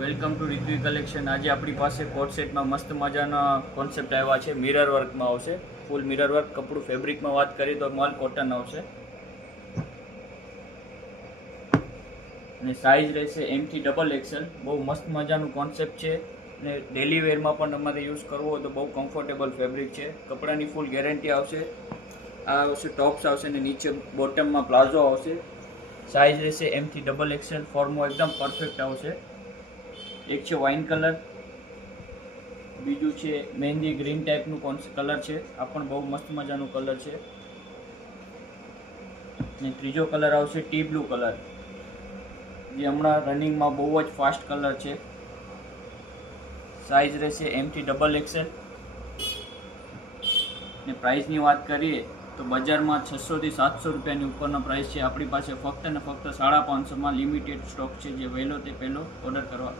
Welcome to રિત્વી collection. આજે આપણી પાસે કોટ સેટમાં મસ્ત મજાના કોન્સેપ્ટ આવ્યા છે। મિરર વર્કમાં આવશે, ફૂલ મિરર વર્ક। કપડું ફેબ્રિકમાં વાત કરીએ તો માલ કોટન આવશે અને સાઇઝ રહેશે M થી XXL। બહુ મસ્ત મજાનું કોન્સેપ્ટ છે અને ડેલી વેરમાં પણ તમારે યુઝ કરવો હોય તો બહુ કમ્ફર્ટેબલ ફેબ્રિક છે। કપડાની ફૂલ ગેરંટી આવશે। આ આવશે ટોપ્સ આવશે અને નીચે બોટમમાં પ્લાઝો આવશે। સાઇઝ રહેશે M થી XXL। ફોર્મો એકદમ પરફેક્ટ આવશે। એક છે વાઇન કલર, બીજું છે મહેંદી ગ્રીન ટાઈપનું કલર છે। આ પણ બહુ મસ્ત મજાનું કલર છે અને ત્રીજો કલર આવશે ટી બ્લુ કલર, જે હમણાં રનિંગમાં બહુ જ ફાસ્ટ કલર છે। સાઇઝ રહેશે M થી XXL ને પ્રાઇસની વાત કરીએ તો બજારમાં 600 થી 700 રૂપિયાની ઉપરનો પ્રાઇસ છે। આપણી પાસે ફક્ત ને ફક્ત 550માં લિમિટેડ સ્ટોક છે, જે વહેલો તે પહેલો ઓર્ડર કરવા